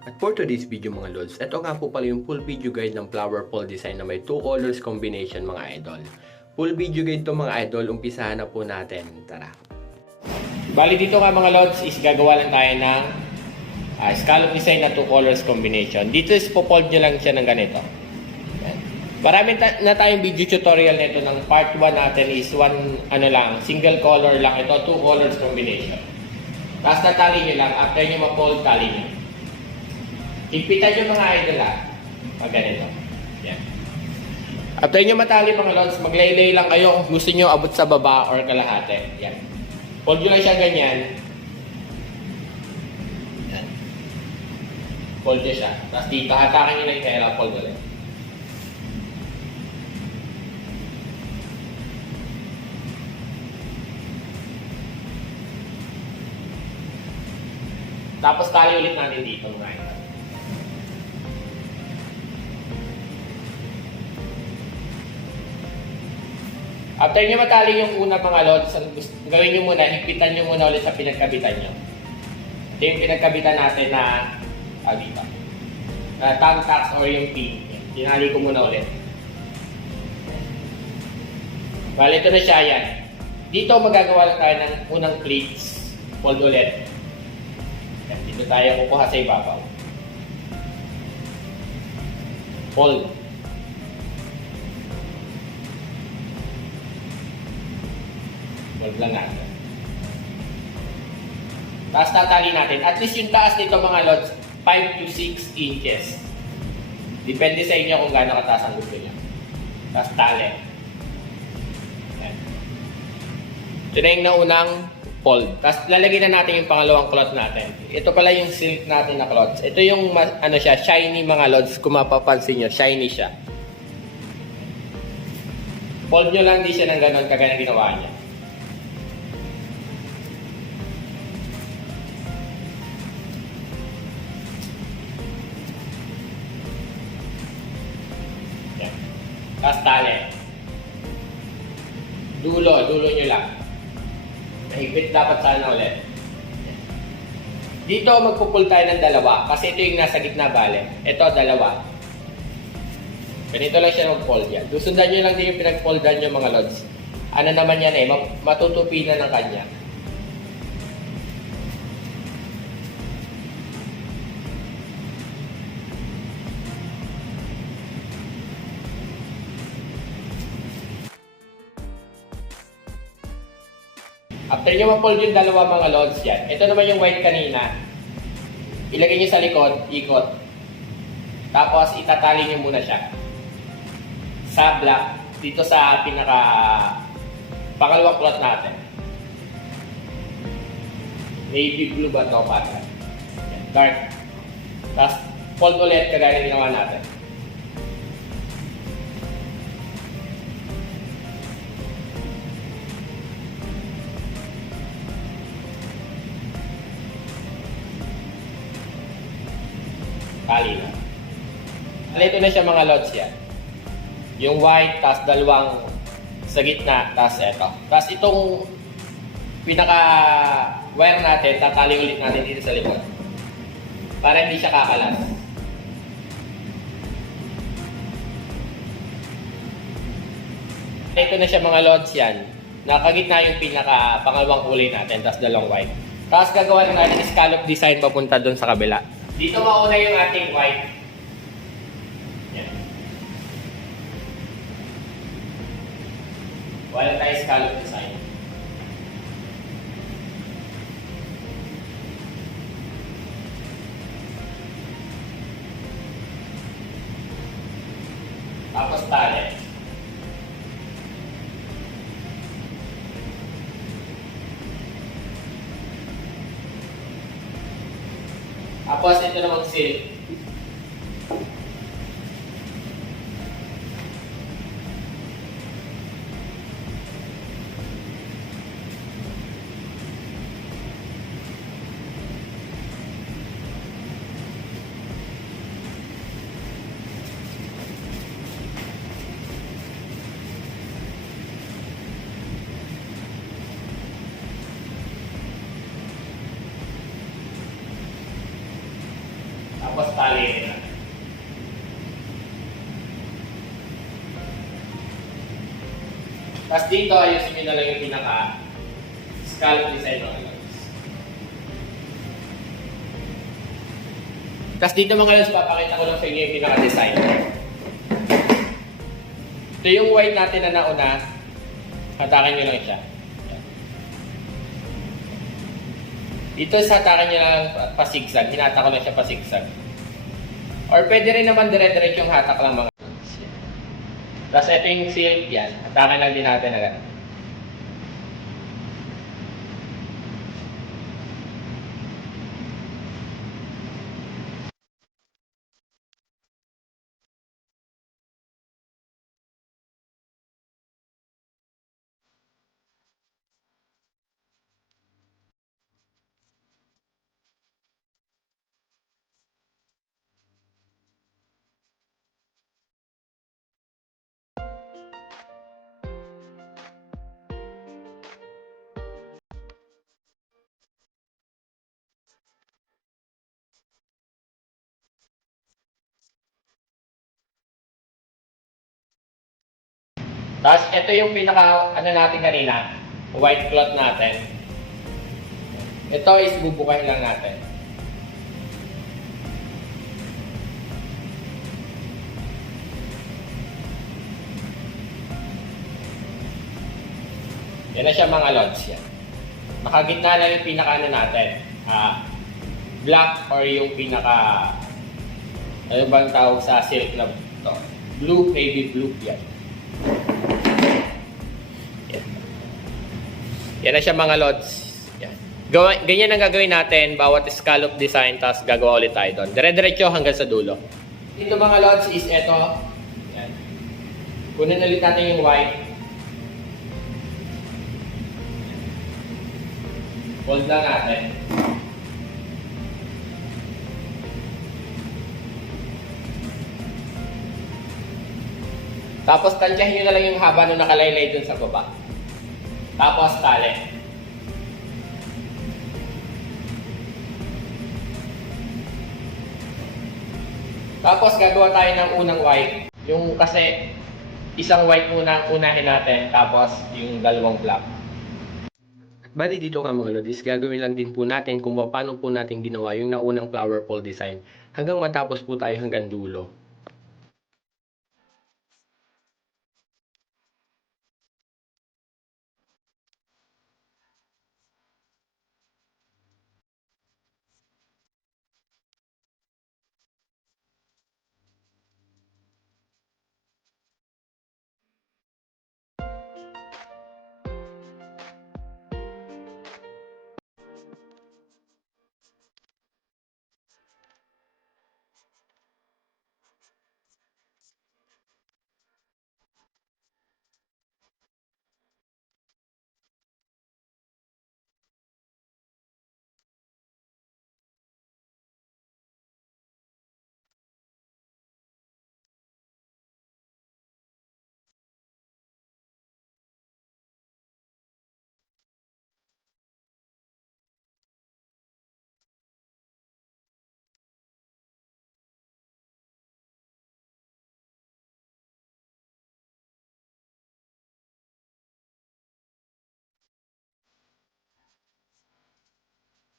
At for today's video mga lods, ito nga po pala yung full video guide ng flower pole design na may 2 colors combination mga idol. Full video guide to mga idol, umpisahan na po natin. Tara! Bali dito nga mga lods is gagawa lang tayo ng scallop design na 2 colors combination. Dito is po-fold nyo lang siya ng ganito. Yan. Marami na tayong video tutorial nito ng part 1 natin is single color lang ito, 2 colors combination. Tapos natali nyo lang, after nyo ma-fold, tali nyo. Higpitan nyo mga idol pag ganito. Yan. After nyo matali mga lods, maglaylay lang kayo kung gusto nyo abot sa baba or kalahati. Yan. Fold nyo lang siya ganyan. Yan. Fold nyo siya. Tapos dito, hatakin nyo lang yung kaya fold ulit. Tapos tali ulit natin dito mga idol. After nyo matali yung una mga lods, gawin nyo muna, higpitan nyo muna ulit sa pinagkabitan nyo. Ito yung pinagkabitan natin na dito. Thumbtacks or yung pin. Tinali ko muna ulit. Bale, ito na siya yan. Dito magagawa lang tayo ng unang pleats. Fold ulit. Dito tayo kukuha sa ibabaw. Fold. Fold lang natin. Tapos tatali natin. At least yung taas nito mga lods, 5 to 6 inches. Depende sa inyo kung gaano kataas ang gusto nyo. Tapos tali. Ayan. Ito na yung naunang fold. Tapos lalagyan na natin yung pangalawang cloth natin. Ito pala yung silk natin na cloth. Ito yung shiny mga lods. Kung mapapansin nyo, shiny siya. Fold nyo lang di siya ng ganon kagaya ginawa niya. Tapos tali. Dulo nyo lang. Mahigpit dapat sana ulit. Dito magpupul tayo ng dalawa kasi ito yung nasa gitna bale. Ito dalawa. Ganito lang siya mag-fold yan. Susundan nyo lang din yung pinag-foldan nyo mga lods. Ano naman yan matutupi na ng kanya. After nyo ma-fold yung dalawa mga lods yan, ito naman yung white kanina. Ilagay nyo sa likod, ikot. Tapos itatali nyo muna siya. Sa black, dito sa pangalawang cloth natin. Navy blue ba ito? Dark. Tapos fold ulit kagaya ng ginawa natin. Tali na. Ito na siya mga lods yan. Yung white, tapos dalawang sa gitna, tapos ito. Tapos itong pinaka-wire natin, tatali ulit natin dito sa likod. Para hindi siya kakalas. Ito na siya mga lods yan. Nakagitna yung pinaka-pangalawang kulay natin, tapos dalawang white. Tapos gagawa na natin scallop design papunta doon sa kabila. Dito mauna yung ating white. Yan. Wala tayo scallop design. Tapos tali. Tapos ito namang silk. Tapos taliin natin. Tapos dito, ayusin nyo na lang yung pinaka-scallop design mga lods. Tapos dito mga lods, papakita ko lang sa inyo yung pinaka-design. Ito yung white natin na nauna. Hatakin nyo lang siya. Dito sa hatakin nyo lang pasigsag. Hinata ko lang siya pasigsag. Or pwede rin naman dire-diretso yung hatak lang mga lods. Tapos ito yung silk yan. Hatakin lang din natin agad. Tapos ito yung pinaka ano natin kanina, white cloth natin. Ito is bubukahin lang natin. Yan na siya mga lods yan. Nakagitna lang yung pinaka ano natin, black or yung pinaka ano bang tawag sa silk na to? Blue, baby blue yan. Yan na siya mga lods. Yan. Ganyan ang gagawin natin bawat scallop design, tapos gagawa ulit tayo doon. Dire-diretso hanggang sa dulo. Dito mga lods is eto. Yan. Kunin ulit natin yung white. Fold lang natin. Tapos tansyahin nyo na lang yung haba nung nakalaylay dun sa baba. Tapos tali. Tapos gagawa tayo ng unang white. Yung kasi isang white muna unahin natin, tapos yung dalawang black. Bali dito nga mga lodis, gagawin lang din po natin kung paano po natin ginawa yung naunang flower pole design hanggang matapos po tayo hanggang dulo.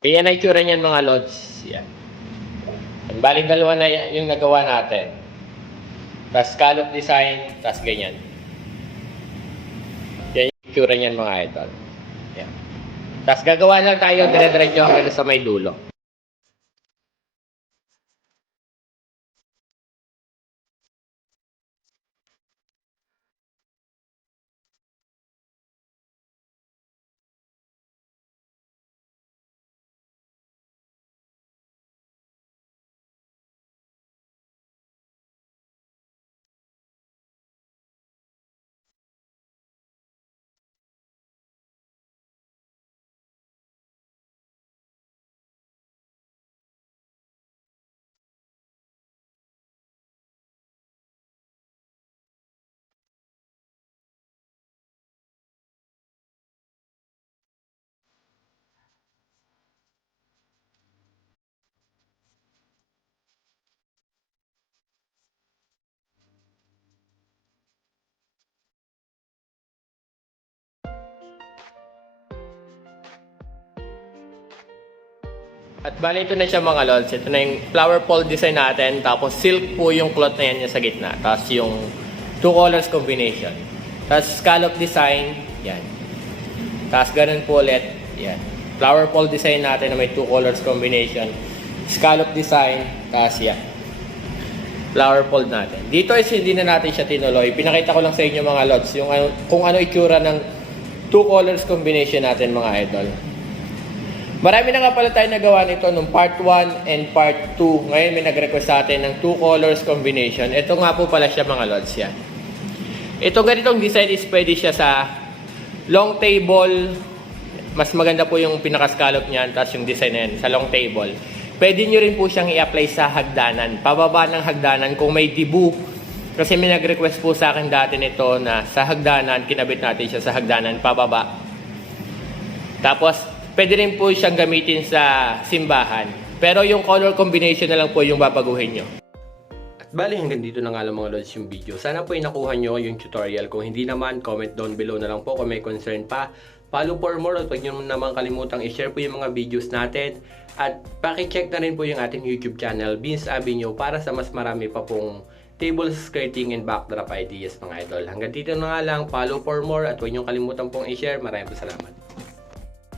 Kaya na itsura niyan mga lods. Yan. Bali dalawa na yung nagawa natin. Tapos scallop design, tapos ganyan. Yan yung itsura niyan mga idol. Yan. Tapos gagawa lang tayo dire-diretso hanggang sa may dulo. At bali ito na siya mga lods. Ito na yung flower pole design natin. Tapos silk po yung cloth na yan sa gitna. Tapos yung 2 colors combination. Tapos scallop design. Yan. Tapos ganun po ulit. Yan. Flower pole design natin na may 2 colors combination. Scallop design. Tapos yan. Flower pole natin. Dito is hindi na natin siya tinuloy. Pinakita ko lang sa inyo mga lods. Yung kung ano itsura ng 2 colors combination natin mga idol. Marami na nga pala tayo nagawa nito nung part 1 and part 2. Ngayon may nag-request sa atin ng 2 colors combination. Ito nga po pala siya mga lods yan. Ito ganitong design is pwede siya sa long table. Mas maganda po yung pinaka-scallop niyan. Tapos yung design na yan sa long table. Pwede nyo rin po siyang i-apply sa hagdanan. Pababa ng hagdanan kung may dibu. Kasi may nag-request po sa akin dati nito na sa hagdanan, kinabit natin siya sa hagdanan, pababa. Tapos, pwede rin po siyang gamitin sa simbahan. Pero yung color combination na lang po yung babaguhin nyo. At bali hanggang dito na nga lang mga lods yung video. Sana po nakuha nyo yung tutorial. Kung hindi naman, comment down below na lang po kung may concern pa. Follow for more at huwag nyo naman kalimutang i-share po yung mga videos natin. At paki-check na rin po yung ating YouTube channel, Beans Avenue, para sa mas marami pa pong table skirting and backdrop ideas mga idol. Hanggang dito na nga lang, follow for more at huwag nyo kalimutan pong i-share. Maraming salamat.